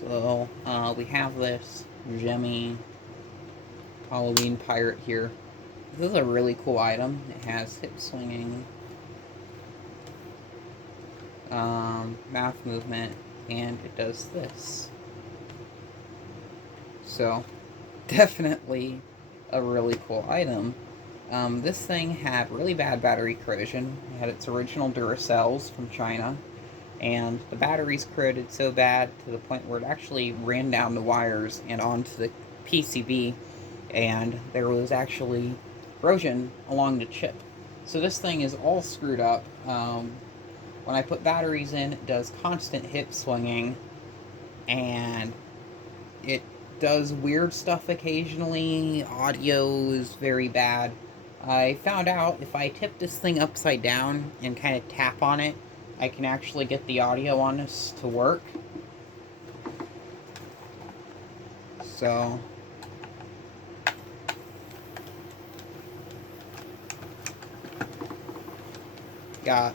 So, we have this Jemmy Halloween pirate here. This is a really cool item. It has hip swinging, mouth movement, and it does this. So, definitely a really cool item. This thing had really bad battery corrosion. It had its original Duracells from China, and the batteries corroded so bad to the point where it actually ran down the wires and onto the PCB, and there was actually corrosion along the chip. So this thing is all screwed up. When I put batteries in, it does constant hip swinging, and it does weird stuff occasionally. Audio is very bad. I found out if I tip this thing upside down and kind of tap on it, I can actually get the audio on this to work. So, got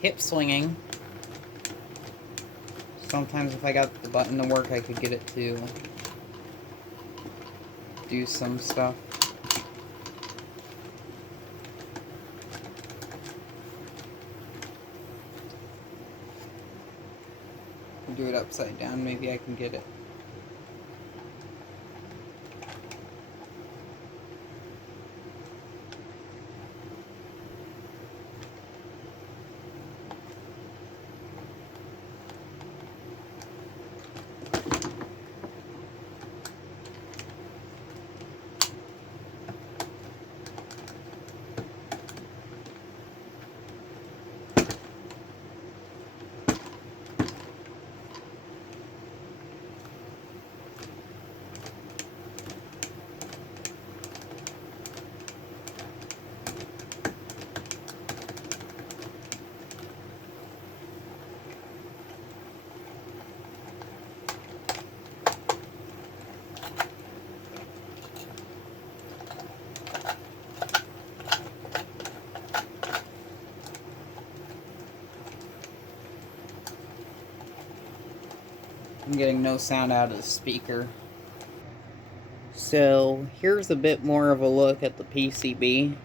hip swinging. Sometimes if I got the button to work, I could get it to do some stuff. Do it upside down, maybe I can get it. I'm getting no sound out of the speaker. So here's a bit more of a look at the PCB.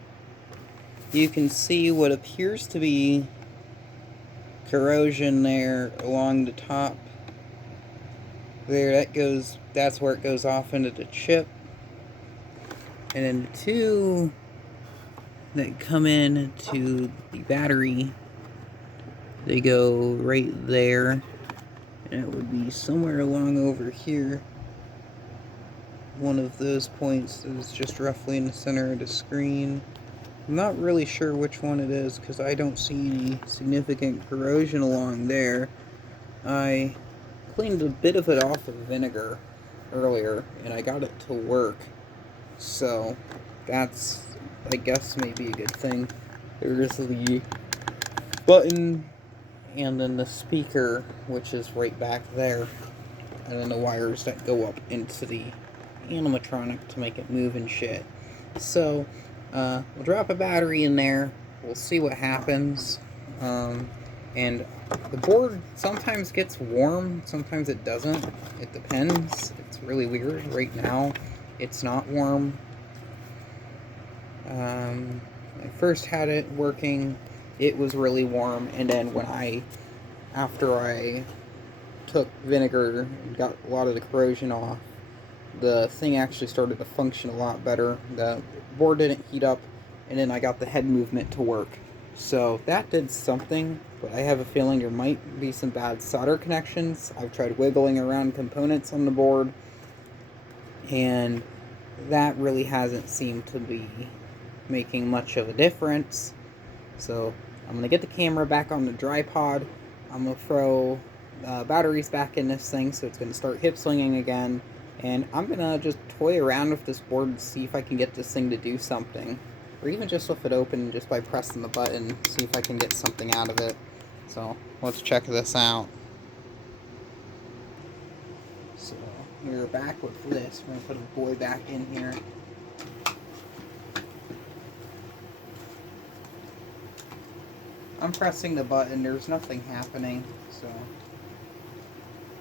You can see what appears to be corrosion there along the top. There, that's where it goes off into the chip. And then the two that come in to the battery, they go right there. And it would be somewhere along over here. One of those points is just roughly in the center of the screen. I'm not really sure which one it is because I don't see any significant corrosion along there. I cleaned a bit of it off with vinegar earlier and I got it to work. So that's, I guess, maybe a good thing. There's the button and then the speaker, which is right back there, and then the wires that go up into the animatronic to make it move and shit. So we'll drop a battery in there, we'll see what happens, and the board sometimes gets warm, sometimes it doesn't, it depends. It's really weird. Right now it's not warm. I first had it working, it was really warm, and then after I took vinegar and got a lot of the corrosion off, the thing actually started to function a lot better. The board didn't heat up, and then I got the head movement to work. So that did something, but I have a feeling there might be some bad solder connections. I've tried wiggling around components on the board, and that really hasn't seemed to be making much of a difference. So I'm going to get the camera back on the tripod. I'm going to throw batteries back in this thing so it's going to start hip swinging again. And I'm going to just toy around with this board and see if I can get this thing to do something. Or even just with it open just by pressing the button, see if I can get something out of it. So let's check this out. So we're back with this. We're going to put a boy back in here. I'm pressing the button, there's nothing happening, so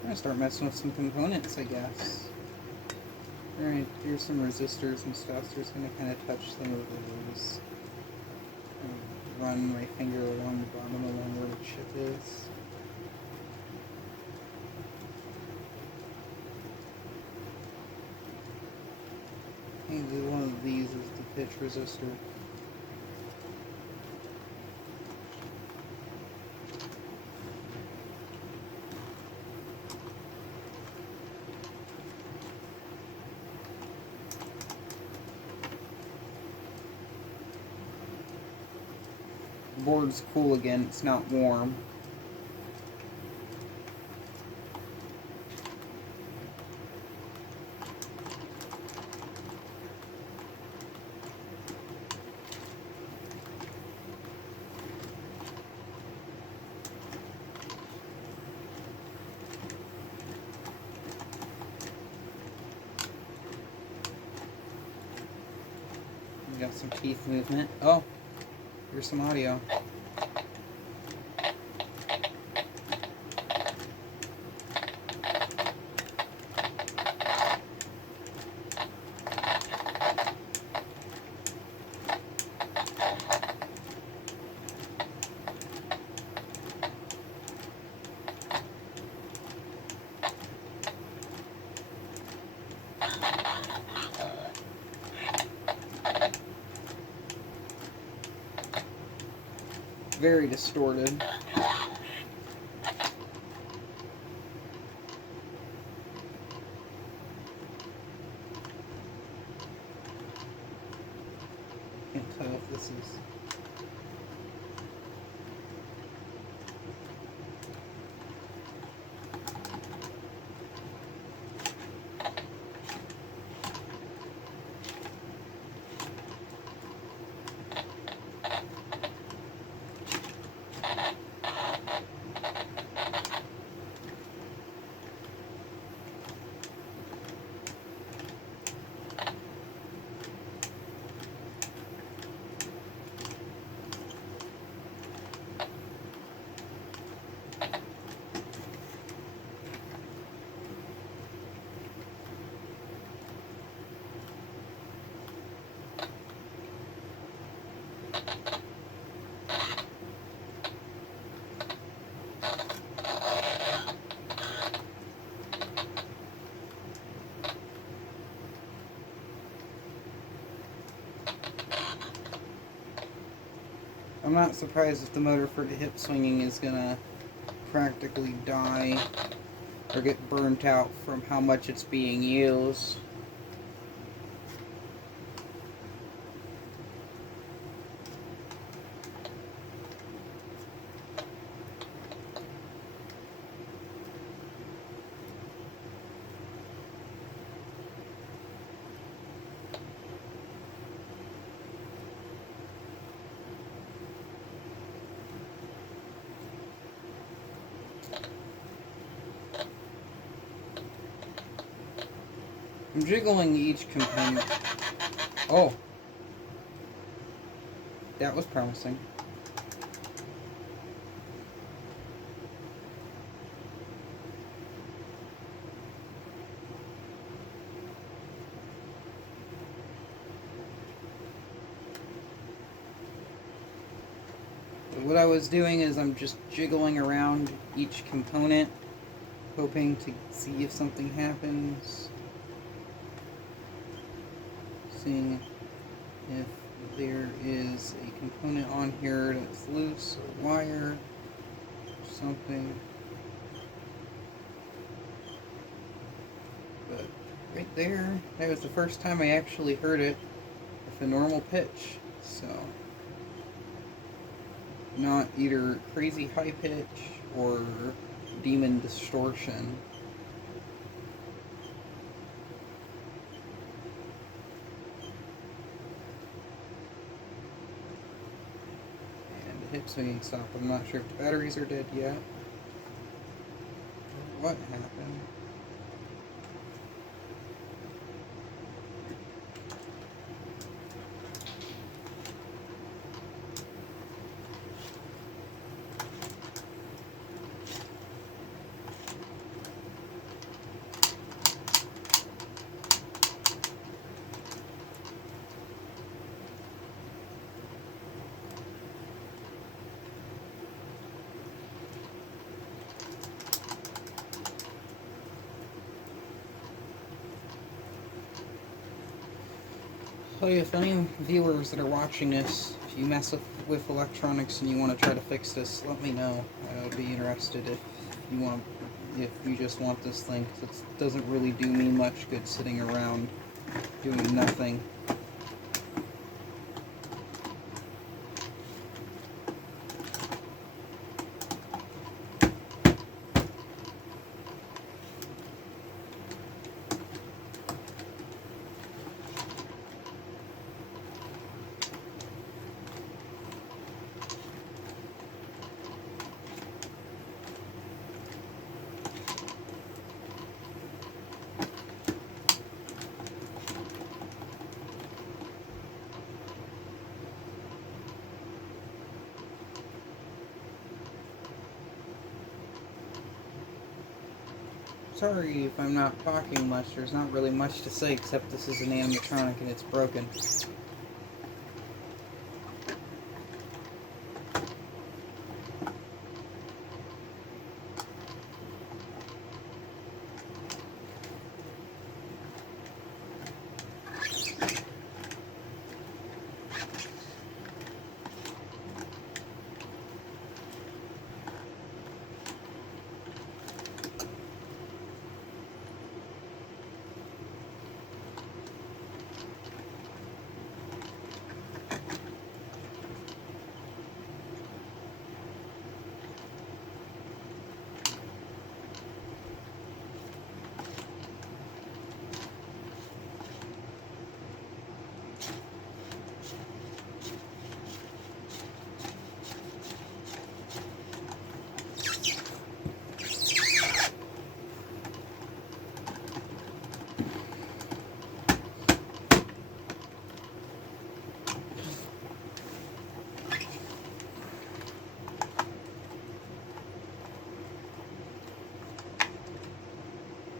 gonna start messing with some components, I guess. Alright, here's some resistors and stuff, so just gonna kind of touch some of those. Run my finger along the bottom along where the chip is. I think one of these is the pitch resistor. The board's cool again, it's not warm. We got some teeth movement. Oh, here's some audio. Very distorted. Can't tell if this is... I'm not surprised if the motor for the hip swinging is gonna practically die or get burnt out from how much it's being used. I'm jiggling each component. Oh. That was promising. What I was doing is I'm just jiggling around each component, hoping to see if something happens. Seeing if there is a component on here that's loose, or wire, or something. But right there, that was the first time I actually heard it with a normal pitch. So, not either crazy high pitch or demon distortion. Hip swinging stop. I'm not sure if the batteries are dead yet. What happened? tell you, if any viewers that are watching this, if you mess with electronics and you want to try to fix this, let me know. I would be interested if you just want this thing, because it doesn't really do me much good sitting around doing nothing. Sorry if I'm not talking much, there's not really much to say except this is an animatronic and it's broken.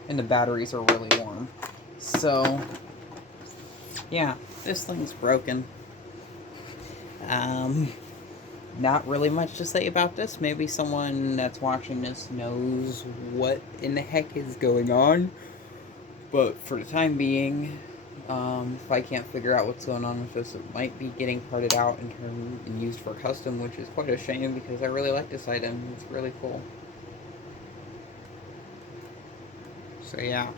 And the batteries are really warm. So, yeah, this thing's broken. Not really much to say about this. Maybe someone that's watching this knows what in the heck is going on. But for the time being, if I can't figure out what's going on with this, it might be getting parted out and used for custom, which is quite a shame because I really like this item. It's really cool. So yeah.